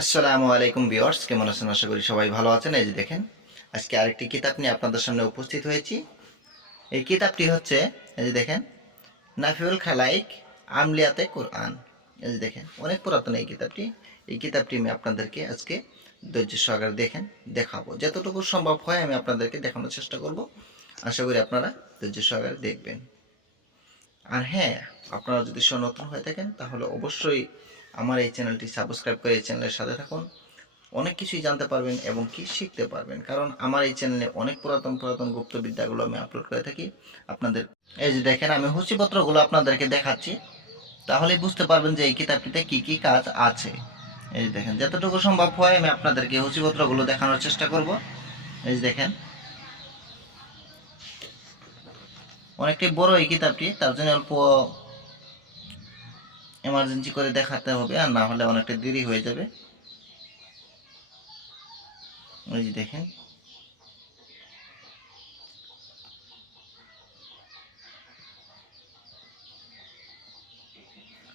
আসসালামু আলাইকুম ভিউয়ার্স, কেমন আছেন? আশা করি সবাই ভালো আছেন। এই যে দেখেন, আজকে আরেকটি কিতাব নিয়ে আপনাদের সামনে উপস্থিত হয়েছি। এই কিতাবটি হচ্ছে, এই যে দেখেন, নাফিউল খালাইক আমলিয়াতে কোরআন। এই যে দেখেন, অনেক পুরাতন এই কিতাবটি। এই কিতাবটি আমি আপনাদেরকে আজকে ধৈর্য সহকারে দেখেন, দেখাবো। যতটুকু সম্ভব হয় আমি আপনাদেরকে দেখানোর চেষ্টা করব। আশা করি আপনারা ধৈর্য সহকারে দেখবেন। আর হ্যাঁ আপনারা যদি সে নতুন হয়ে থাকেন, তাহলে অবশ্যই আমার এই চ্যানেলটি সাবস্ক্রাইব করে এই চ্যানেলের সাথে থাকুন। অনেক কিছুই জানতে পারবেন এবং কি শিখতে পারবেন। কারণ আমার এই চ্যানেলে অনেক পুরাতন পুরাতন গুপ্তবিদ্যাগুলো আমি আপলোড করে থাকি। আপনাদের, এই যে দেখেন, আমি সূচিপত্রগুলো আপনাদেরকে দেখাচ্ছি। তাহলেই বুঝতে পারবেন যে এই কিতাবটিতে কি কি কাজ আছে। এই যে দেখেন, যতটুকু সম্ভব হয় আমি আপনাদেরকে সূচিপত্রগুলো দেখানোর চেষ্টা করব। এই যে দেখেন, অনেকটাই বড় এই কিতাবটি, তার জন্য অল্প এমার্জেন্সি করে দেখাতে হবে, আর না হলে অনেকটা দেরি হয়ে যাবে। ওই যে দেখেন।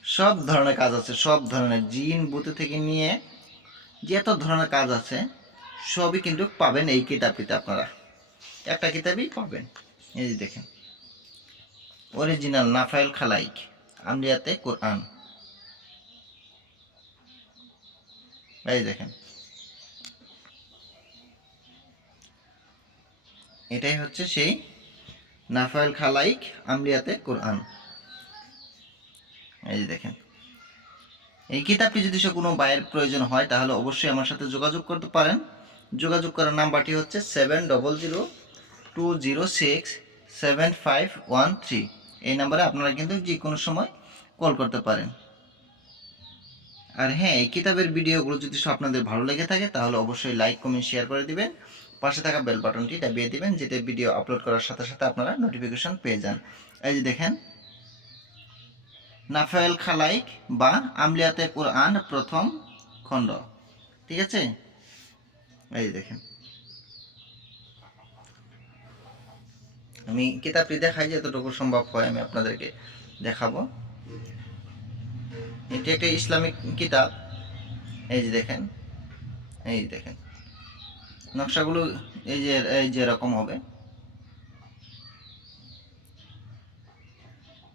সব ধরনের কাজ আছে, সব ধরনের জিন বুতে থেকে নিয়ে যত ধরনের কাজ আছে, সবই কিন্তু পাবেন এই কিতাবটিতে আপনারা। একটা কিতাবই পাবেন। এই যে দেখেন। অরিজিনাল নাফাইল খালাইক আমলিয়াতে কোরআন এই দেখেন। এটাই হচ্ছে সেই নাফাইল খালাইক আমলিয়াতে কোরআন। এই যে দেখেন। এই কিতাবটি যদি সে কোনো বায়ের প্রয়োজন হয়, তাহলে অবশ্যই আমার সাথে যোগাযোগ করতে পারেন। যোগাযোগ করার নাম্বারটি হচ্ছে seven double zero two zero six seven five one three. এই নাম্বারে আপনারা কিন্তু যে কোনো সময় কল করতে পারেন। আর হ্যাঁ এই কিতাবের ভিডিওগুলো যদি আপনাদের ভালো লেগে থাকে, তাহলে অবশ্যই লাইক, কমেন্ট, শেয়ার করে দিবেন। পাশে থাকা বেল বাটনটি দাবিয়ে দিবেন, যেতে ভিডিও আপলোড করার সাথে সাথে আপনারা নোটিফিকেশন পেয়ে যান। এই যে দেখেন, নাফায়েল খালাইক বা আমলিয়াতে কোরআন প্রথম খণ্ড। ঠিক আছে? এই দেখেন। আমি কিতাবটি দেখাই, যতটুকু সম্ভব হয় আমি আপনাদেরকে দেখাবো। এটি একটা ইসলামিক কিতাব। এই যে দেখেন, এই দেখেন। নকশাগুলো এই যে এই যে এরকম হবে।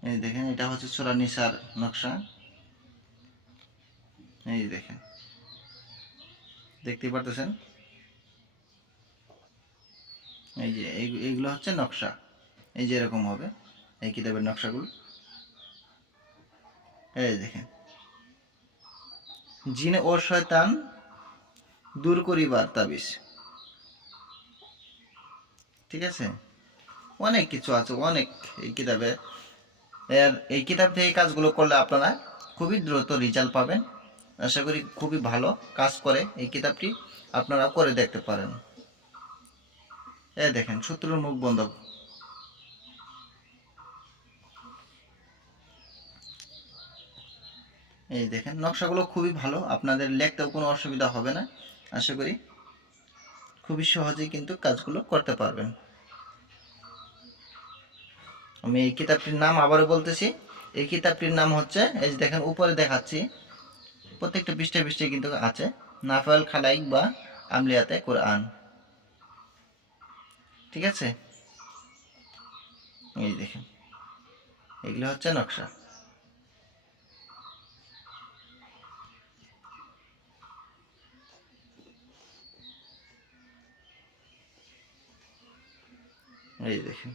এই দেখেন, এটা হচ্ছে সোরা নিসার নকশা। এই দেখেন। দেখতে পারতেছেন? এই যে, এই- এইগুলো হচ্ছে নকশা। এই যে এরকম হবে, এই কিতাবের নকশাগুলো। এই দেখেন। জিনে ও শয়তান দূর করিবার তাবিজ। ঠিক আছে? অনেক কিছু আছে, অনেক এই কিতাবে। এর এই কিতাব থেকে কাজগুলো করলে আপনারা খুবই দ্রুত রেজাল্ট পাবেন। আশা করি খুবই ভালো কাজ করে এই কিতাবটি আপনারা করে দেখতে পারেন। এ দেখেন, শত্রুর মুখ বন্ধ এই দেখেন, নকশাগুলো খুবই ভালো। আপনাদের লেখতেও কোনো অসুবিধা হবে না, আশা করি। খুবই সহজেই কিন্তু কাজগুলো করতে পারবেন। আমি এই কিতাবটির নাম আবারও বলতেছি। এই কিতাবটির নাম হচ্ছে, এই যে দেখেন, উপরে দেখাচ্ছি। প্রত্যেকটা পৃষ্ঠে পৃষ্ঠে কিন্তু আছে, নাফাল খালাইক বা আমলিয়াতে কোরআন। ঠিক আছে? এই দেখেন, এগুলো হচ্ছে নকশা। এই দেখেন।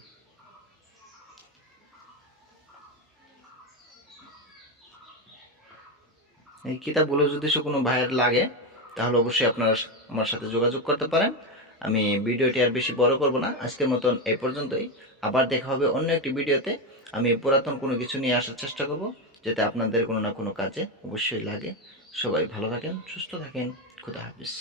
এই কিতাবগুলো যদি কোনো ভাইয়ের লাগে, তাহলে অবশ্যই আপনারা আমার সাথে যোগাযোগ করতে পারেন। আমি ভিডিওটি আর বেশি বড় করব না। আজকের মতন এই পর্যন্তই। আবার দেখা হবে অন্য একটি ভিডিওতে। আমি পুরাতন কোনো কিছু নিয়ে আসার চেষ্টা করব, যাতে আপনাদের কোনো না কোনো কাজে অবশ্যই লাগে। সবাই ভালো থাকেন, সুস্থ থাকেন। খুদা হাফিজ।